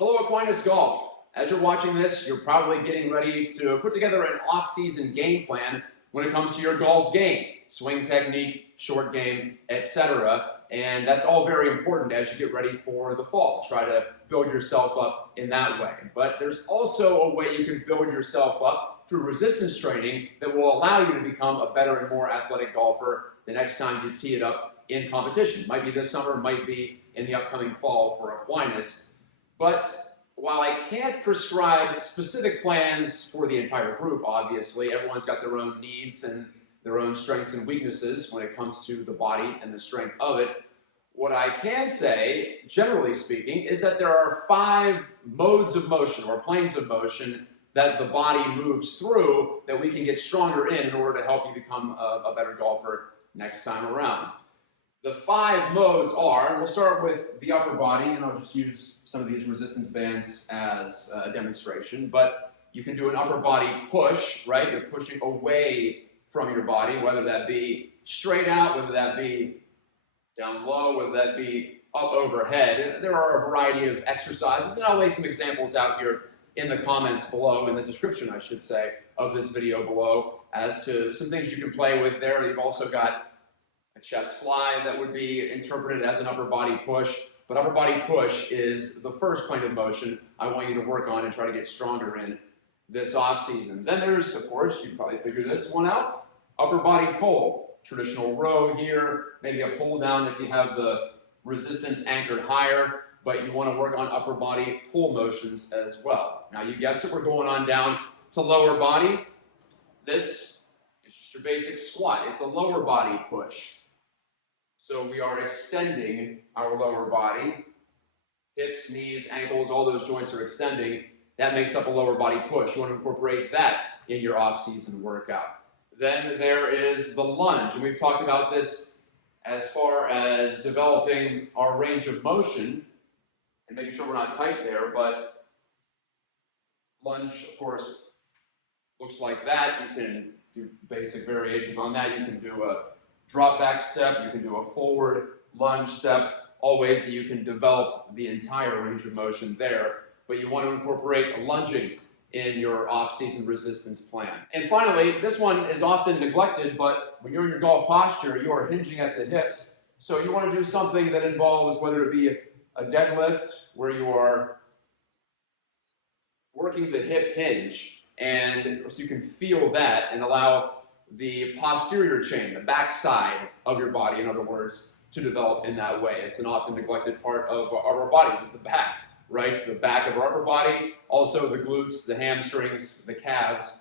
Hello, Aquinas Golf. As you're watching this, you're probably getting ready to put together an off-season game plan when it comes to your golf game, swing technique, short game, etc. And that's all very important as you get ready for the fall. Try to build yourself up in that way. But there's also a way you can build yourself up through resistance training that will allow you to become a better and more athletic golfer the next time you tee it up in competition. Might be this summer, might be in the upcoming fall for Aquinas. But while I can't prescribe specific plans for the entire group, obviously, everyone's got their own needs and their own strengths and weaknesses when it comes to the body and the strength of it. What I can say, generally speaking, is that there are 5 modes of motion or planes of motion that the body moves through that we can get stronger in order to help you become a better golfer next time around. The 5 modes are, and we'll start with the upper body, and I'll just use some of these resistance bands as a demonstration, but you can do an upper body push, right? You're pushing away from your body, whether that be straight out, whether that be down low, whether that be up overhead. There are a variety of exercises, and I'll lay some examples out here in the comments below, in the description, I should say, of this video below, as to some things you can play with there. You've also got a chest fly that would be interpreted as an upper body push, but upper body push is the first plane of motion I want you to work on and try to get stronger in this off season. Then there's, of course, you probably figured this one out, upper body pull. Traditional row here, maybe a pull down if you have the resistance anchored higher, but you want to work on upper body pull motions as well. Now you guessed it, we're going on down to lower body. This is just your basic squat. It's a lower body push. So we are extending our lower body. Hips, knees, ankles, all those joints are extending. That makes up a lower body push. You want to incorporate that in your off-season workout. Then there is the lunge, and we've talked about this as far as developing our range of motion and making sure we're not tight there, but lunge, of course, looks like that. You can do basic variations on that. You can do a drop back step, you can do a forward lunge step, all ways that you can develop the entire range of motion there, but you want to incorporate lunging in your off-season resistance plan. And finally, this one is often neglected, but when you're in your golf posture, you are hinging at the hips. So you want to do something that involves, whether it be a deadlift, where you are working the hip hinge, and so you can feel that and allow the posterior chain, the back side of your body, in other words, to develop in that way. It's an often neglected part of our bodies, is the back, right? The back of our upper body, also the glutes, the hamstrings, the calves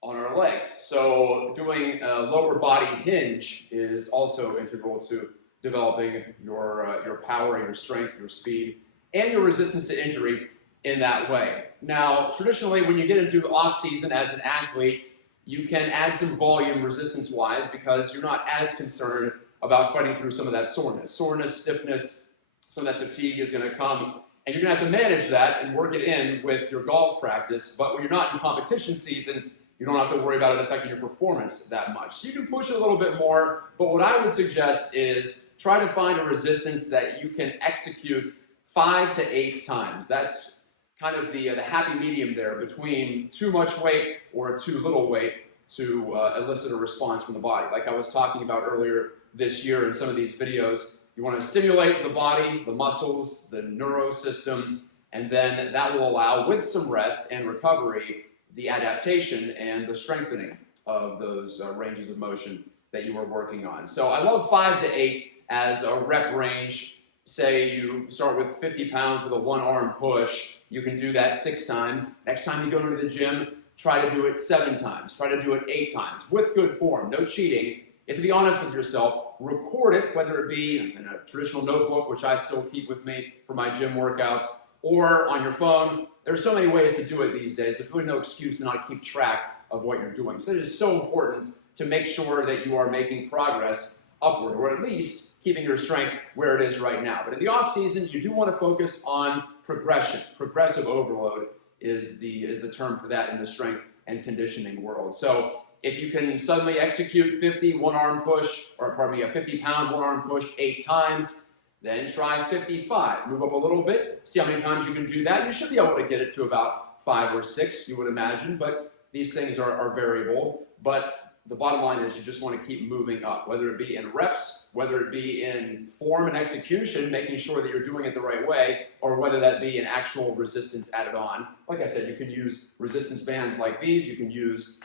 on our legs. So doing a lower body hinge is also integral to developing your power, your strength, your speed, and your resistance to injury in that way. Now, traditionally, when you get into off-season as an athlete, you can add some volume resistance-wise because you're not as concerned about fighting through some of that soreness. Soreness, stiffness, some of that fatigue is going to come, and you're going to have to manage that and work it in with your golf practice. But when you're not in competition season, you don't have to worry about it affecting your performance that much. So you can push it a little bit more, but what I would suggest is try to find a resistance that you can execute 5 to 8 times. That's kind of the happy medium there between too much weight or too little weight to elicit a response from the body. Like I was talking about earlier this year in some of these videos, you want to stimulate the body, the muscles, the neurosystem, and then that will allow, with some rest and recovery, the adaptation and the strengthening of those ranges of motion that you are working on. So I love 5 to 8 as a rep range. Say you start with 50 pounds with a 1-arm push. You can do that 6 times. Next time you go into the gym, try to do it 7 times. Try to do it 8 times with good form, no cheating. You have to be honest with yourself. Record it, whether it be in a traditional notebook, which I still keep with me for my gym workouts, or on your phone. There's so many ways to do it these days. There's really no excuse to not keep track of what you're doing. So it is so important to make sure that you are making progress upward, or at least keeping your strength where it is right now. But in the off season, you do want to focus on progression. Progressive overload is the term for that in the strength and conditioning world. So if you can suddenly execute 50 1-arm push, or pardon me, a 50-pound 1-arm push 8 times, Then try 55. Move up a little bit. See how many times you can do that. You should be able to get it to about 5 or 6, you would imagine, but these things are variable. But the bottom line is you just want to keep moving up, whether it be in reps, whether it be in form and execution, making sure that you're doing it the right way, or whether that be an actual resistance added on. Like I said, you can use resistance bands like these. You can use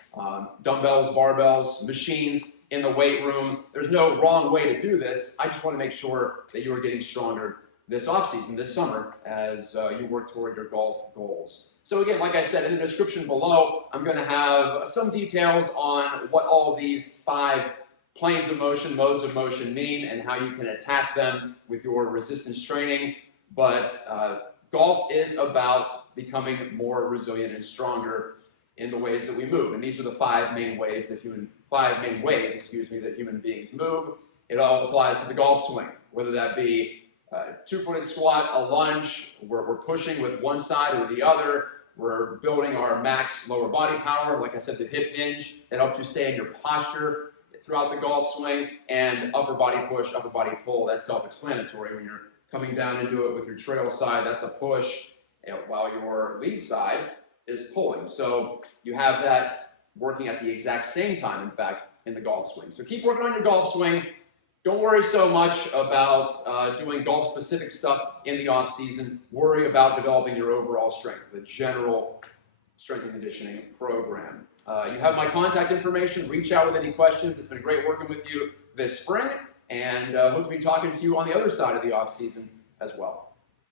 dumbbells, barbells, machines in the weight room. There's no wrong way to do this. I just want to make sure that you are getting stronger this off-season, this summer, as you work toward your golf goals. So again, like I said, in the description below, I'm going to have some details on what all these 5 planes of motion, modes of motion mean, and how you can attack them with your resistance training. But golf is about becoming more resilient and stronger in the ways that we move. And these are the 5 main ways that human beings move. It all applies to the golf swing, whether that be two-footed squat, a lunge, where we're pushing with one side or the other. We're building our max lower body power. Like I said, the hip hinge, that helps you stay in your posture throughout the golf swing, and upper body push, upper body pull. That's self-explanatory. When you're coming down into it with your trail side, that's a push, while your lead side is pulling. So you have that working at the exact same time, in fact, in the golf swing. So keep working on your golf swing. Don't worry so much about doing golf-specific stuff in the off-season. Worry about developing your overall strength, the general strength and conditioning program. You have my contact information. Reach out with any questions. It's been great working with you this spring, and hope to be talking to you on the other side of the off-season as well.